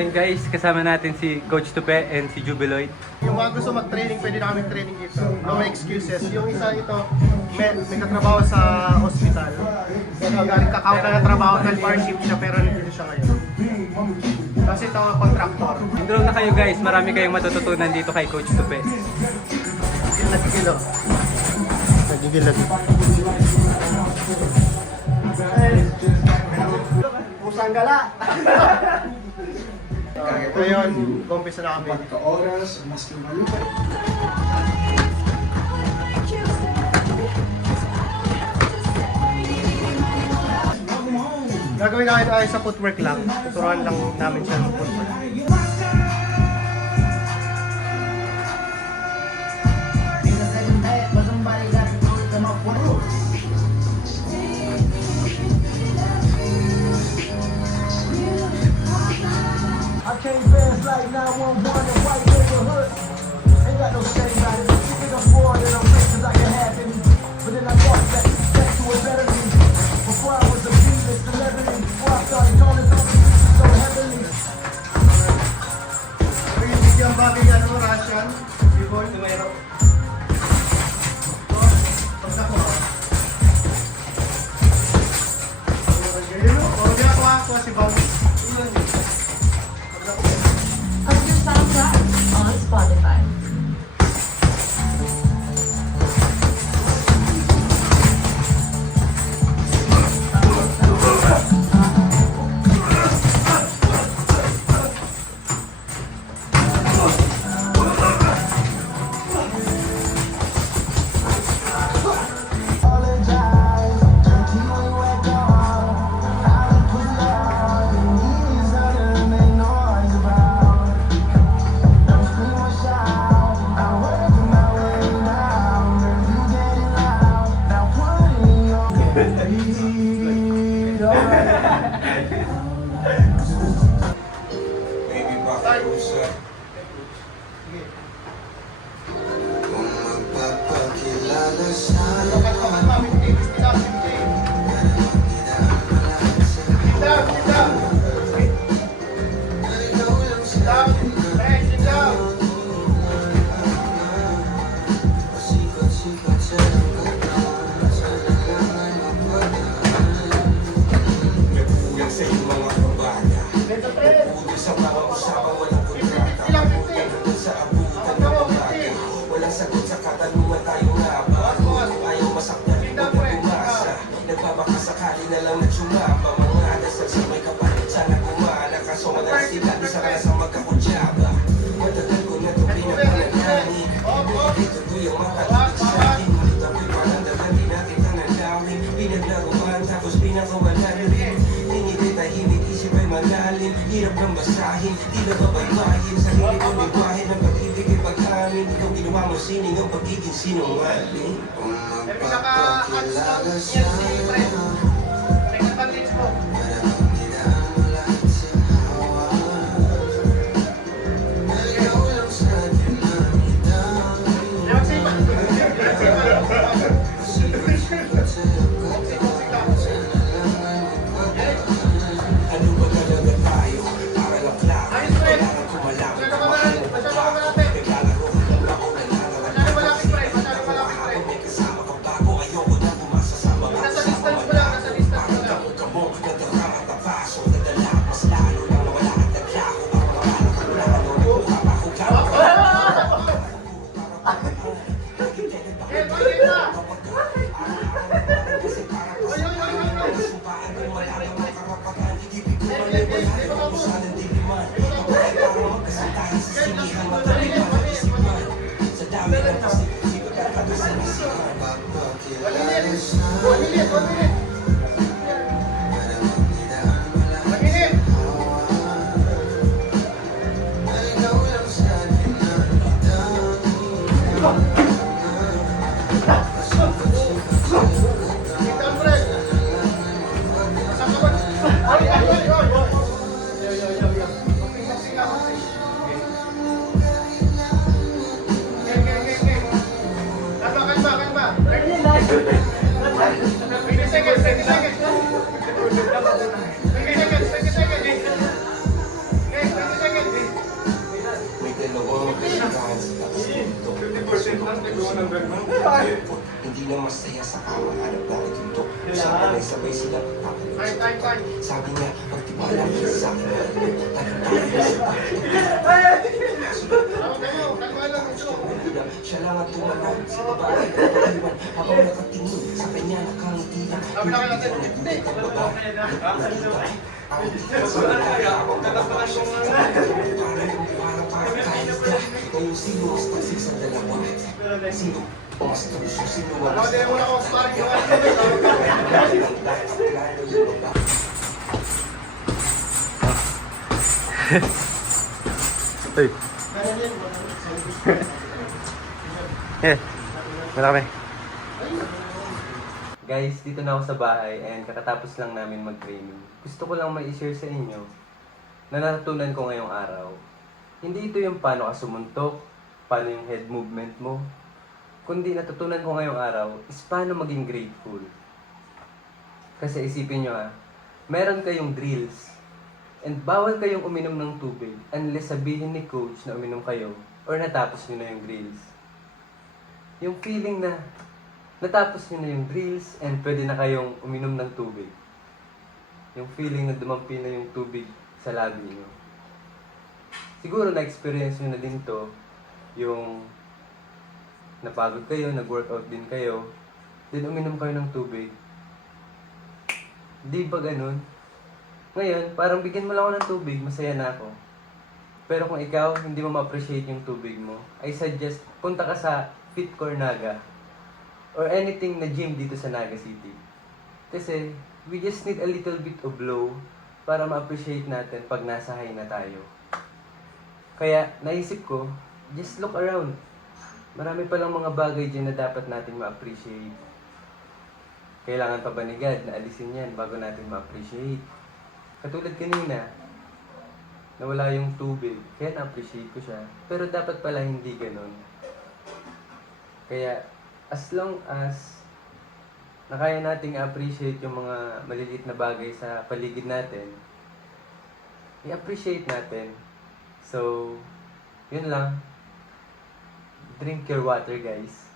Ngayon guys, kasama natin si Coach Tupe and si Jubiloid. Yung mga gusto mag-training, pwede na kami training dito. No excuses. Yung isa ito, may katrabaho sa hospital. Galing kakount na trabaho, 12-hour shift siya, pero nandito siya ngayon. Kasi ito ang contractor. Intro na kayo guys, marami kayong matututunan dito kay Coach Tupe. Nagigilo. Nagigilo. Pusang gala! Ito yun, kumpisa na kami. Oras, maski malupit. Gagawin namin ay sa footwork lang. Tuturuan lang namin siya ng footwork. I came fast like 911 in white neighborhood. Ain't got no shame about it. You think I'm poor and I'm rich cause I can have any. But then I walked back to a better me. Before I was a B-list celebrity. Before I started calling something so heavenly. Ito yung bigyan bagay yan mo, Russian. Before, numero. Ito, pag ako. Kung ginagawa ko si Bounce. Of your soundtrack on Spotify. Baby, pakiusap. Kung magpapakilala sa'yo, ikaw lang sa'kin pasikot-sikot sa langkatan, sana lang ay mapadaan. Nagkulang sa iyong mga kabaga, nagkulang sa mga usapang walang kontrata, nagkulang hanggang sa abutan ng umaga. Walang sagot sa katanungan, tayo nga ba? Ayaw masaktan, huwag na umasa. Nagbabakasakali na lang na tsumamba. Mga dasal sa may kapalit, sana kumana. Kaso madalas sila, isa ka na sa magkakutsaba. Matagal ko na ito pinapanalangin. Dito tuloy ang makaligid sa akin. Ngunit ako'y panandalan, di natin tanalawin. Pinaglaruan, tapos pinakawalan rin. Tingin tahimik, isip ay malalim. Hirap ng basahin, di na babaybayin. Sarili ko may bahin ng pag-ibig ay pag-amin. Ikaw ginawa mo sining ang pagiging sinungaling. Kung magpapakilala sa'yo, maramang dinaan mo lahat sa hawa. Ikaw lang sa'kin nangitang. Pasikot-sikot sa langkatan, sana lang ay mapadaan. Ano ba talaga tayo? Para lang klaro, kailangan ko malaman kung mahal mo ba ako. Naglalaro ka lang ako, nalalaman ka ba? Habang may kasama ka bago, ayoko na pumasa sa mga kasama malabo. Parang damo-damo, nadarama at napaso, nadala mas lalo lang na wala at naglako. Parang makalak ang lalo, nagbuka pa ako gawin. Kasi parang kasupaan kung malaman ang karapatan. Ibig ko malibay, kung ng diliman. Kapag parang magkasantahan sa sinihan, madali pa mag-isipan. Sa dami ng pasikot at kadusinisihan. Papakilala sa'yo, maramang dinaan mo lahat sa hawa. Ikaw lang sa'kin nangitang. Pasikot-sikot sa langkatan, sana lang ay mapadaan. Kalma. Kalma. Hindi na masaya sa kama, hanap bakit yung sabay-sabay sila sabi niya, pagtiwala niya sa akin siya lang ang tumanaw sa babae pag-iwan habang nakatingin sa kanya nakangitian ngayon sino mas tagsik sa dalawa? Sino mas tuso? Sino walang Uy. Eh, malaki. Guys, dito na ako sa bahay and kakatapos lang namin mag-training. Gusto ko lang mai-share sa inyo na natutunan ko ngayong araw. Hindi ito yung paano ka sumuntok, paano yung head movement mo. Kundi natutunan ko ngayong araw is paano maging grateful. Kasi isipin nyo meron kayong drills and bawal kayong uminom ng tubig unless sabihin ni coach na uminom kayo or natapos nyo na yung drills. Yung feeling na natapos nyo na yung drills and pwede na kayong uminom ng tubig. Yung feeling na dumampi na yung tubig sa labi nyo. Siguro na-experience nyo na din to, yung napagod kayo, nag-workout din kayo, then uminom kayo ng tubig. Di ba ganun? Ngayon, parang bigyan mo lang ako ng tubig, masaya na ako. Pero kung ikaw, hindi mo ma-appreciate yung tubig mo, I suggest, punta ka sa Fitcore Naga or anything na gym dito sa Naga City. Kasi, we just need a little bit of blow para ma-appreciate natin pag nasa high na tayo. Kaya, naisip ko, just look around. Marami palang mga bagay dyan na dapat natin ma-appreciate. Kailangan pa ba ni God na alisin yan bago natin ma-appreciate? Katulad kanina, nawala yung tubig, kaya na-appreciate ko siya. Pero dapat pala hindi ganun. Kaya, as long as na kaya nating appreciate yung mga maliliit na bagay sa paligid natin, i-appreciate natin. So, yun lang. Drink your water, guys.